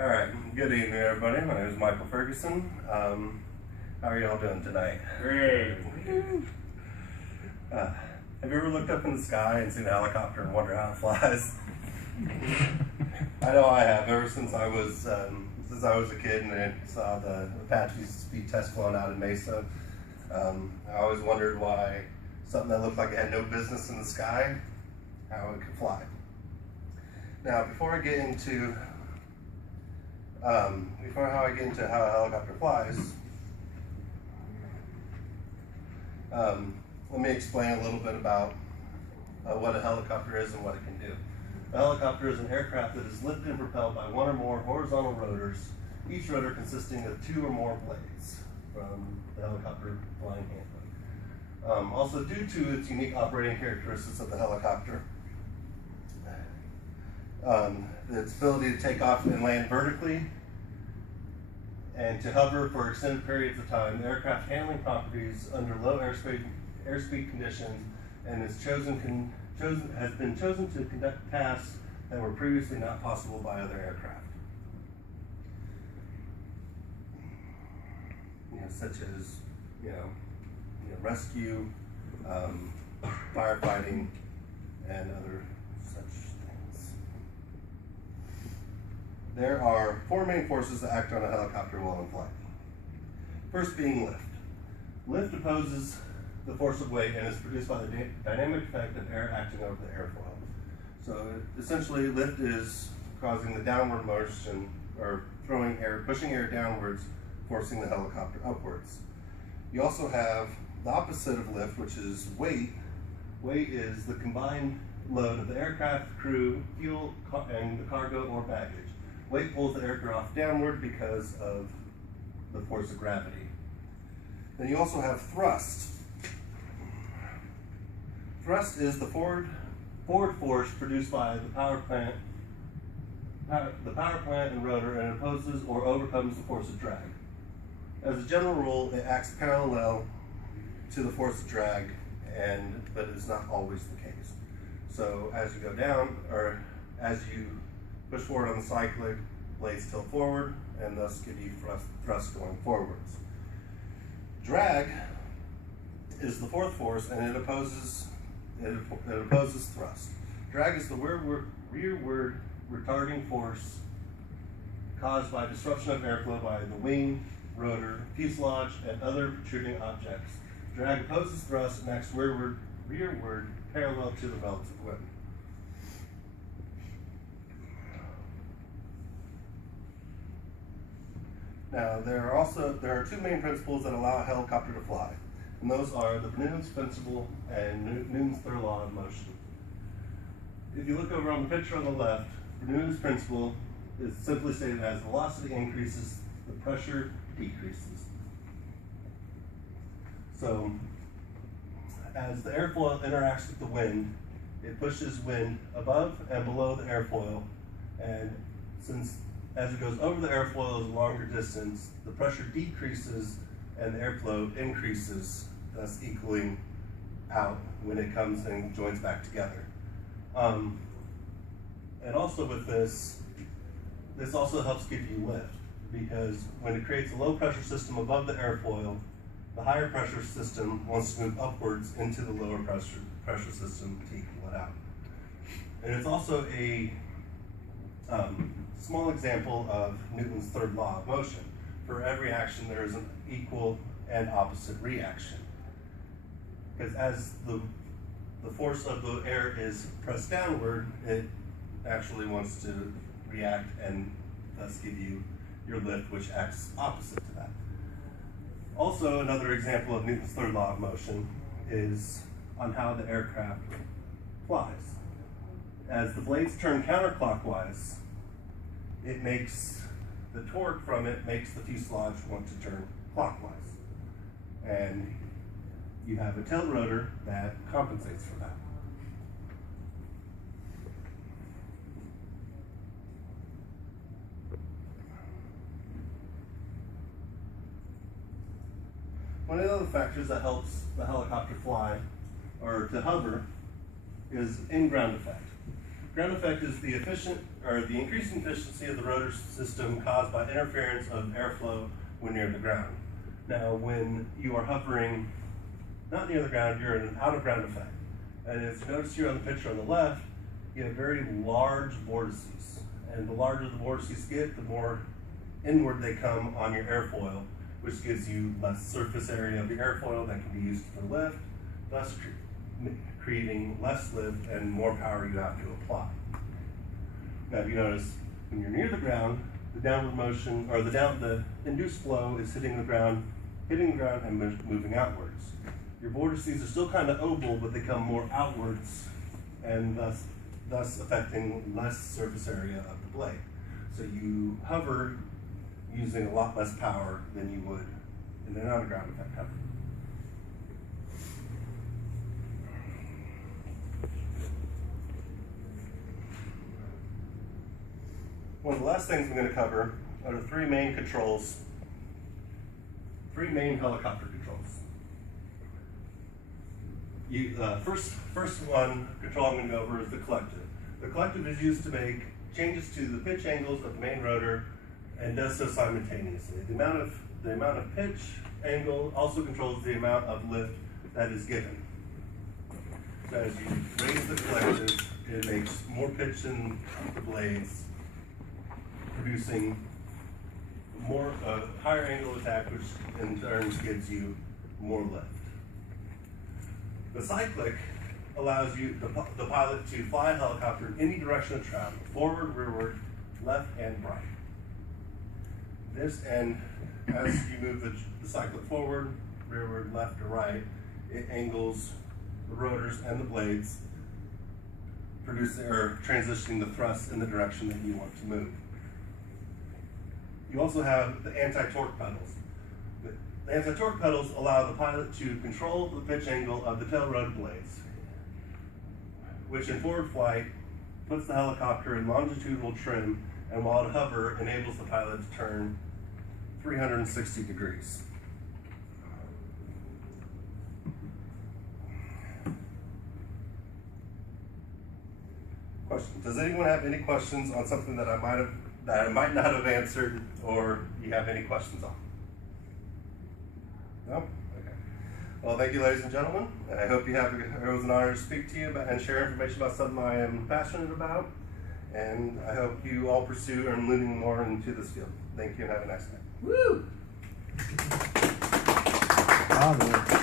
All right, good evening, everybody. My name is Michael Ferguson. How are y'all doing tonight? Great. Have you ever looked up in the sky and seen a helicopter and wonder how it flies? I know I have. Ever since I was a kid and I saw the Apache speed test flown out in Mesa, I always wondered why something that looked like it had no business in the sky, how it could fly. Now, before I get into how a helicopter flies, let me explain a little bit about what a helicopter is and what it can do. A helicopter is an aircraft that is lifted and propelled by one or more horizontal rotors, each rotor consisting of 2 or more blades from the helicopter flying handling. Also, due to its unique operating characteristics of the helicopter, its ability to take off and land vertically and to hover for extended periods of time, the aircraft handling properties under low airspeed conditions, and has been chosen to conduct tasks that were previously not possible by other aircraft. Such as rescue, firefighting, and other such things. There are 4 main forces that act on a helicopter while in flight. First being lift. Lift opposes the force of weight and is produced by the dynamic effect of air acting over the airfoil. So essentially, lift is causing the downward motion, or pushing air downwards, forcing the helicopter upwards. You also have the opposite of lift, which is weight. Weight is the combined load of the aircraft, crew, fuel, and the cargo or baggage. Weight pulls the aircraft downward because of the force of gravity. Then you also have thrust. Thrust is the forward force produced by the power plant and rotor, and opposes or overcomes the force of drag. As a general rule, it acts parallel to the force of drag, but it's not always the case. So as you go down, or as you push forward on the cyclic, blades tilt forward, and thus give you thrust going forwards. Drag is the 4th force, and it opposes thrust. Drag is the rearward retarding force caused by disruption of airflow by the wing, rotor, fuselage, and other protruding objects. Drag opposes thrust and acts rearward parallel to the relative wind. Now, there are 2 main principles that allow a helicopter to fly, and those are the Bernoulli's principle and Newton's third law of motion. If you look over on the picture on the left, Bernoulli's principle is simply stated as velocity increases, the pressure decreases. So, as the airfoil interacts with the wind, it pushes wind above and below the airfoil, and since as it goes over the airfoil is a longer distance, the pressure decreases and the airflow increases, thus equaling out when it comes and joins back together. And also with this also helps give you lift, because when it creates a low pressure system above the airfoil, the higher pressure system wants to move upwards into the lower pressure system to equal it out. And it's also a small example of Newton's third law of motion. For every action, there is an equal and opposite reaction. Because as the force of the air is pressed downward, it actually wants to react and thus give you your lift, which acts opposite to that. Also, another example of Newton's third law of motion is on how the aircraft flies. As the blades turn counterclockwise, the torque from it makes the fuselage want to turn clockwise. And you have a tail rotor that compensates for that. One of the other factors that helps the helicopter fly, or to hover, is in-ground effect. Ground effect is the increasing efficiency of the rotor system caused by interference of airflow when near the ground. Now, when you are hovering not near the ground, you're in an out-of-ground effect. And as you notice here on the picture on the left, you have very large vortices. And the larger the vortices get, the more inward they come on your airfoil, which gives you less surface area of the airfoil that can be used for lift, thus creating less lift and more power you have to apply. Now, if you notice, when you're near the ground, the downward motion, or the induced flow is hitting the ground and moving outwards. Your vortices are still kind of oval, but they come more outwards, and thus affecting less surface area of the blade. So you hover using a lot less power than you would in an out-of-ground effect hover. One of the last things I'm going to cover are the three main helicopter controls. First one control I'm going to go over is the collective. The collective is used to make changes to the pitch angles of the main rotor and does so simultaneously. The amount of pitch angle also controls the amount of lift that is given. So as you raise the collective, it makes more pitch in the blades, producing more higher angle attack, which in turn gives you more lift. The cyclic allows the pilot to fly a helicopter in any direction of travel, forward, rearward, left, and right. And as you move the cyclic forward, rearward, left, or right, it angles the rotors and the blades, transitioning the thrust in the direction that you want to move. You also have the anti-torque pedals. The anti-torque pedals allow the pilot to control the pitch angle of the tail rotor blades, which in forward flight puts the helicopter in longitudinal trim, and while at hover enables the pilot to turn 360 degrees. Question. Does anyone have any questions on something that I might not have answered, or you have any questions on? No? Okay. Well, thank you, ladies and gentlemen. I hope it was an honor to speak to you and share information about something I am passionate about. And I hope you all pursue and leaning more into this field. Thank you and have a nice night. Woo! Bravo.